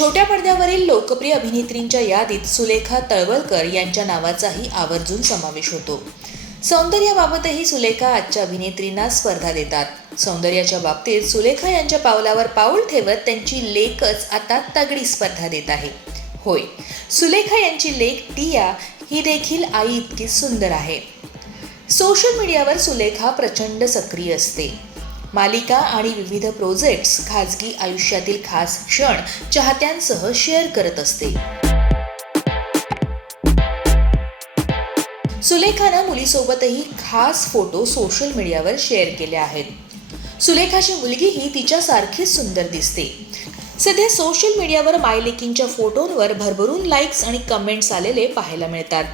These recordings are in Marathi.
छोट्या पडद्यावरील लोकप्रिय अभिनेत्रींच्या यादीत सुलेखा तळवलकर यांच्या नावाचाही आवर्जून समावेश होतो. सौंदर्याबाबतही सुलेखा आजच्या अभिनेत्रींना स्पर्धा देतात. सौंदर्याच्या बाबतीत सुलेखा यांच्या पावलावर पाऊल ठेवत त्यांची लेखच आता तगडी स्पर्धा देत आहे. होय सुलेखा यांची लेख टिया ही देखील आई इतकी सुंदर आहे. सोशल मीडियावर सुलेखा प्रचंड सक्रिय असते. मालिका आणि विविध प्रोजेक्ट्स खाजगी आयुष्यातील खास क्षण चाहत्यांसह शेअर करत असते. सुलेखानं मुलीसोबतही खास फोटो सोशल मीडियावर शेअर केले आहेत. सुलेखाची मुलगीही तिच्यासारखीच सुंदर दिसते. सध्या सोशल मीडियावर मायलेकींच्या फोटोंवर भरभरून लाईक्स आणि कमेंट्स आलेले पाहायला मिळतात.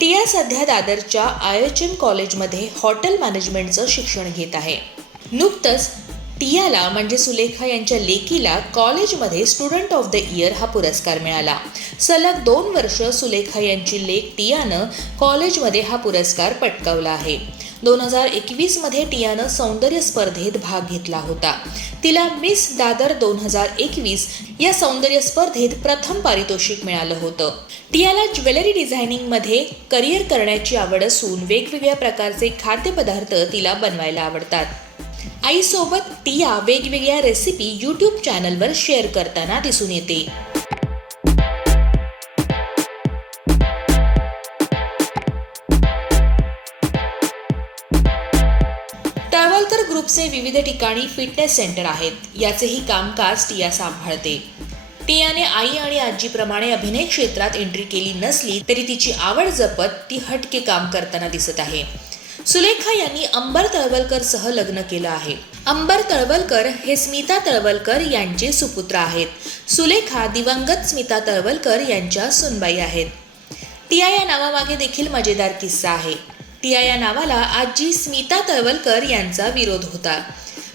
टिया सध्या दादरच्या आय एच एम कॉलेजमध्ये हॉटेल मॅनेजमेंटचं शिक्षण घेत आहे. नुकतंच टियाला म्हणजे सुलेखा यांच्या लेकीला कॉलेजमध्ये स्टुडंट ऑफ द इयर हा पुरस्कार मिळाला. सलग दोन वर्ष सुलेखा यांची लेक टियानं कॉलेजमध्ये हा पुरस्कार पटकावला आहे. दोन हजार एकवीसमध्ये टियानं सौंदर्य स्पर्धेत भाग घेतला होता. तिला मिस दादर दोन हजार एकवीस या सौंदर्य स्पर्धेत प्रथम पारितोषिक मिळालं होतं. टियाला ज्वेलरी डिझायनिंगमध्ये करिअर करण्याची आवड असून वेगवेगळ्या प्रकारचे खाद्यपदार्थ तिला बनवायला आवडतात. आईसोबत टिया वेगवेगळ्या रेसिपी यूट्यूब चॅनलवर शेअर करताना दिसून येते. तळवलकर ग्रुपचे विविध ठिकाणी फिटनेस सेंटर आहेत. याचेही कामकाज टिया सांभाळते. टियाने आई आणि आजीप्रमाणे अभिनय क्षेत्रात एंट्री केली नसली तरी तिची आवड जपत ती हटके काम करताना दिसत आहे. सुलेखा यांनी अंबर तळवलकर सह लग्न केलं आहे. अंबर तळवलकर हे स्मिता तळवलकर यांचे सुपुत्र आहेत. सुलेखा दिवंगत स्मिता तळवलकर यांच्या सुनबाई आहेत. टिया या नावामागे देखील मजेदार किस्सा आहे. टिया या नावाला आजी स्मिता तळवलकर यांचा विरोध होता.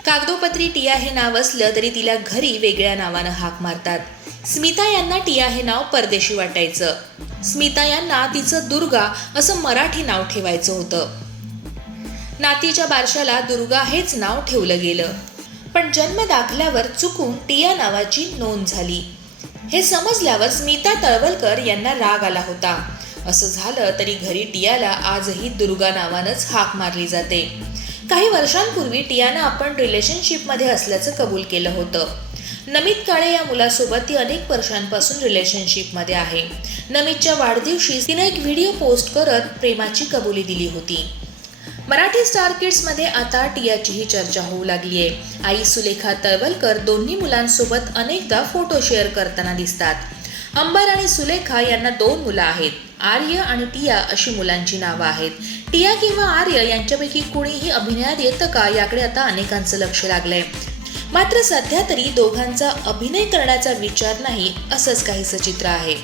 कागदोपत्री टिया हे नाव असलं तरी तिला घरी वेगळ्या नावानं हाक मारतात. स्मिता यांना टिया हे नाव परदेशी वाटायचं. स्मिता यांना तिचं दुर्गा असं मराठी नाव ठेवायचं होतं. नातीच्या बारशाला दुर्गा हेच नाव ठेवलं गेलं. पण जन्म दाखल्यावर चुकून टिया नावाची नोंद झाली. हे समजल्यावर स्मिता तळवलकर यांना राग आला होता. असं झालं तरी घरी टियाला आजही दुर्गा नावानंच हाक मारली जाते. काही वर्षांपूर्वी टियानं आपण रिलेशनशिपमध्ये असल्याचं कबूल केलं होतं. नमित काळे या मुलासोबत ती अनेक वर्षांपासून रिलेशनशिपमध्ये आहे. नमितच्या वाढदिवशी तिनं एक व्हिडिओ पोस्ट करत प्रेमाची कबुली दिली होती. मराठी स्टार किड्समध्ये आता टियाचीही चर्चा होऊ लागली आहे. आई सुलेखा तळवलकर दोन्ही मुलांसोबत अनेकदा फोटो शेअर करताना दिसतात. अंबर आणि सुलेखा यांना दोन मुलं आहेत. आर्य आणि टिया अशी मुलांची नावं आहेत. टिया किंवा आर्य यांच्यापैकी कुणीही अभिनयात येतं का याकडे आता अनेकांचं लक्ष लागलंय. मात्र सध्या तरी दोघांचा अभिनय करण्याचा विचार नाही असंच काहीसं चित्र आहे.